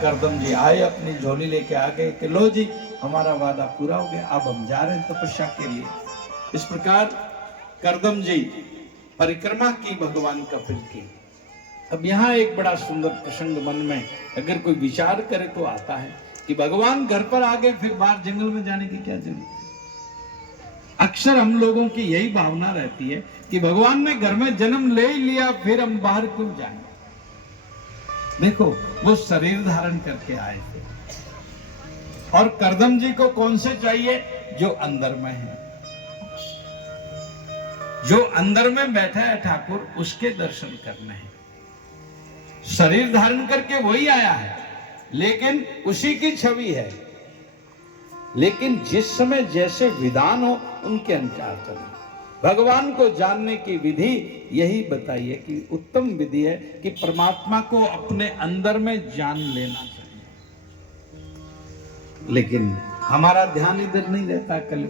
करदम जी आए, अपनी झोली लेके आ गए कि लो जी हमारा वादा पूरा हो गया, अब हम जा रहे हैं तपस्या के लिए। इस प्रकार करदम जी परिक्रमा की भगवान कपिल की। अब यहाँ एक बड़ा सुंदर प्रसंग मन में अगर कोई विचार करे तो आता है कि भगवान घर पर आ गए, फिर बाहर जंगल में जाने की क्या जरूरत है। अक्सर हम लोगों की यही भावना रहती है कि भगवान ने घर में जन्म ले लिया, फिर हम बाहर क्यों जाएंगे। देखो वो शरीर धारण करके आए थे, और करदम जी को कौन से चाहिए? जो अंदर में है, जो अंदर में बैठा है ठाकुर, उसके दर्शन करने हैं। शरीर धारण करके वही आया है, लेकिन उसी की छवि है। लेकिन जिस समय जैसे विधान हो उनके अनुसार चले। भगवान को जानने की विधि यही बताइए कि उत्तम विधि है कि परमात्मा को अपने अंदर में जान लेना चाहिए। लेकिन हमारा ध्यान इधर नहीं रहता। कल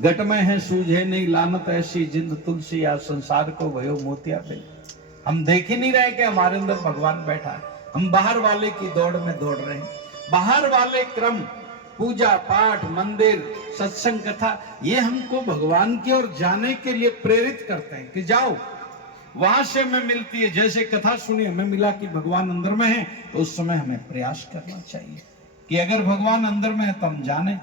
घट में है सूझे नहीं लानत ऐसी जिंद तुलसी, या संसार को भयो मोतिया पे। हम देख ही नहीं रहे कि हमारे अंदर भगवान बैठा है। हम बाहर वाले की दौड़ में दौड़ रहे हैं। बाहर वाले क्रम, पूजा पाठ, मंदिर, सत्संग, कथा, ये हमको भगवान की ओर जाने के लिए प्रेरित करते हैं कि जाओ वहां से हमें मिलती है। जैसे कथा सुनी, हमें मिला कि भगवान अंदर में है, तो उस समय हमें प्रयास करना चाहिए कि अगर भगवान अंदर में है तो हम जाने।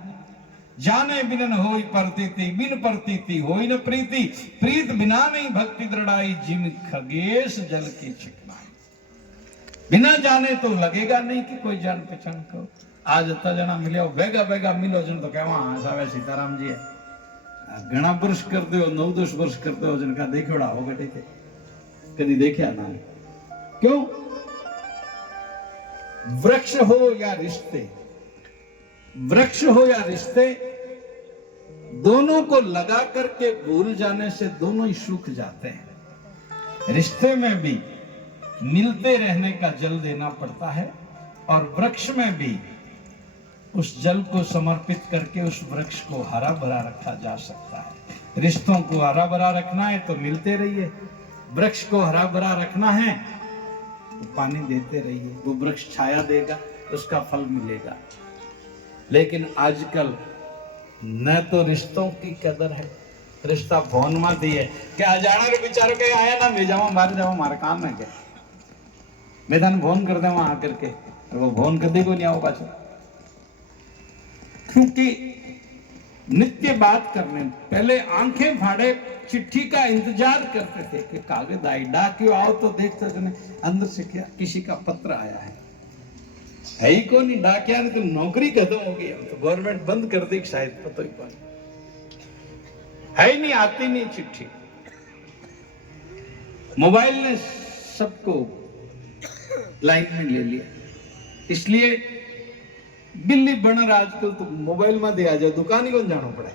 जाने बिन होई प्रतीति, बिन प्रतीति होई न प्रीति, प्रीत बिना नहीं भक्ति दृढ़ाई, जिन खगेश जल की चिकनाई। बिना जाने तो लगेगा नहीं कि कोई जान पहचान को। आज इतना जना मिले बेगा बेगा मिलो जन तो कहवा सावे सीताराम जी है। घना वर्ष करते हो, 9-10 वर्ष करते हो, जिनका देखोड़ा हो बेटे थे कभी देखा ना। क्यों? वृक्ष हो या रिश्ते, वृक्ष हो या रिश्ते, दोनों को लगा करके भूल जाने से दोनों ही सूख जाते हैं। रिश्ते में भी मिलते रहने का जल देना पड़ता है, और वृक्ष में भी उस जल को समर्पित करके उस वृक्ष को हरा भरा रखा जा सकता है। रिश्तों को हरा भरा रखना है तो मिलते रहिए, वृक्ष को हरा भरा रखना है तो पानी देते रहिए। वो वृक्ष छाया देगा, उसका फल मिलेगा। लेकिन आजकल न तो रिश्तों की कदर है, रिश्ता फोन में दिए क्या जाना रे बेचारे के आया ना, मैं जाऊं बाहर जाऊं, हमारा काम है क्या, मैं थाने फोन कर दे वहां आकर के, और वो फोन कर दे को नहीं आओ पाछो। क्योंकि नित्य बात करने पहले आंखें फाड़े चिट्ठी का इंतजार करते थे कि कागज आई, डाकियो आओ तो देखते थे अंदर से क्या किसी का पत्र आया है ही को नहीं। डाकिया ने तो नौकरी खत्म हो गई, तो गवर्नमेंट बंद कर दी शायद, पता ही नहीं है ही नहीं, आती नहीं चिट्ठी। मोबाइल ने सबको लाइन में ले लिया, इसलिए बिल्ली बनर आजकल तो मोबाइल में दिया जाए, दुकान ही को जाना पड़े,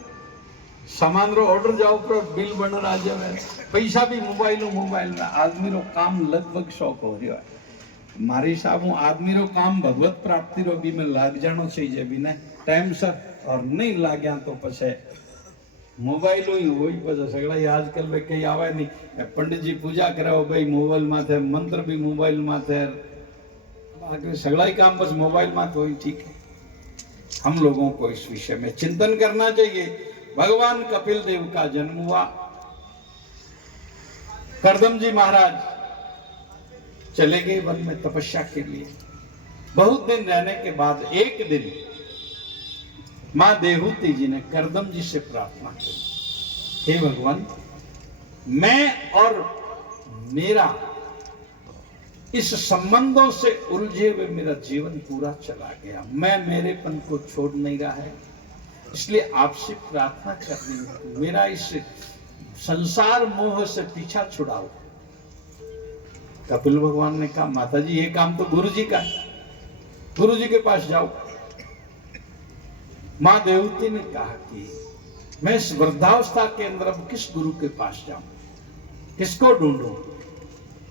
सामान रो ऑर्डर जाओ पर बिल बनर आ जाए, पैसा भी मोबाइल में। आदमी रो काम लगभग शौक हो रहा है। मारी साहब हूँ आदमी रो काम भगवत प्राप्ति रो भी में लाग जानो चाहिए बिना टाइम से, और नहीं लाग गया तो पछे मोबाइल ही पछे सगड़ा ही आजकल में कहीं आवे नहीं। पंडित जी पूजा कराओ भाई मोबाइल में थे, मंत्र भी मोबाइल में थे, बाकी सगड़ा ही काम बस मोबाइल में तो ही ठीक है। हम लोगों को इस विषय में चिंतन करना चाहिए। भगवान कपिल देव का जन्म हुआ, करदम जी महाराज चले गए वन में तपस्या के लिए। बहुत दिन रहने के बाद एक दिन मां देवहूति जी ने करदम जी से प्रार्थना की, हे भगवान, मैं और मेरा इस संबंधों से उलझे हुए मेरा जीवन पूरा चला गया, मैं मेरेपन को छोड़ नहीं रहा है, इसलिए आपसे प्रार्थना करनी है मेरा इस संसार मोह से पीछा छुड़ाओ। कपिल भगवान ने कहा, माता जी ये काम तो गुरु जी का है, गुरु जी के पास जाओ। मां देवहूति ने कहा कि मैं इस वृद्धावस्था के अंदर अब किस गुरु के पास जाऊं, किसको ढूंढूं?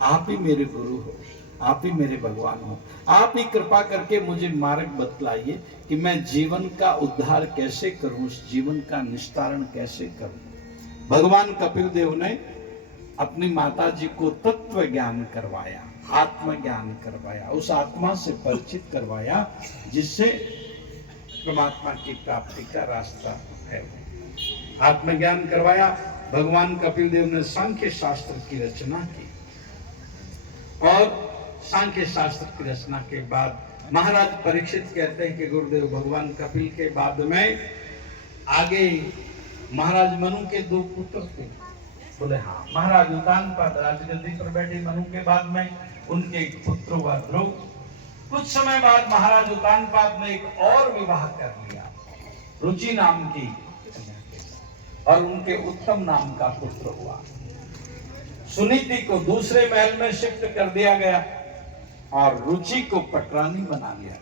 आप ही मेरे गुरु हो, आप ही मेरे भगवान हो। आप ही कृपा करके मुझे मार्ग बतलाइए कि मैं जीवन का उद्धार कैसे करूं, उस जीवन का निस्तारण कैसे करूं। भगवान कपिल देव ने अपनी माता जी को तत्व ज्ञान करवाया। आत्मज्ञान करवाया, उस आत्मा से परिचित करवाया जिससे परमात्मा की प्राप्ति का रास्ता है। आत्मज्ञान करवाया। भगवान कपिल देव ने सांख्य शास्त्र की रचना की और सांख्य शास्त्र की रचना के बाद महाराज परीक्षित कहते हैं कि गुरुदेव भगवान कपिल के बाद में आगे महाराज मनु के 2 पुत्र थे। बोले हाँ। महाराज उतानपाद राजगद्दी पर बैठे, मनु के बाद में उनके एक पुत्र हुआ ध्रुव। कुछ समय बाद महाराज उतानपाद ने एक और विवाह कर लिया रुचि नाम की और उनके उत्तम नाम का पुत्र हुआ। सुनीति को दूसरे महल में शिफ्ट कर दिया गया और रुचि को पटरानी बना लिया।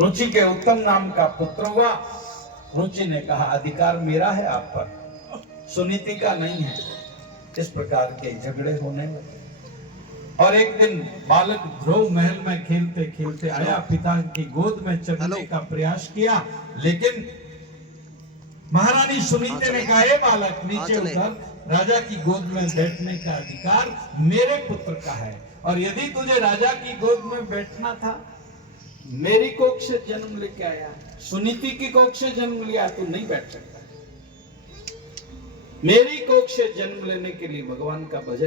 रुचि के उत्तम नाम का पुत्र हुआ। रुचि ने कहा अधिकार मेरा है आप पर, सुनीति का नहीं है। इस प्रकार के झगड़े होने लगे और एक दिन बालक ध्रुव महल में खेलते खेलते आया, पिता की गोद में चढ़ने का प्रयास किया, लेकिन महारानी सुनीति ने कहा बालक नीचे उतर, राजा की गोद में बैठने का अधिकार मेरे पुत्र का है और यदि तुझे राजा की गोद में बैठना था, मेरी कोख से जन्म लेके आया, सुनीति की कोख से जन्म लिया, तू नहीं बैठ सकता। मेरी कोख से जन्म लेने के लिए भगवान का भजन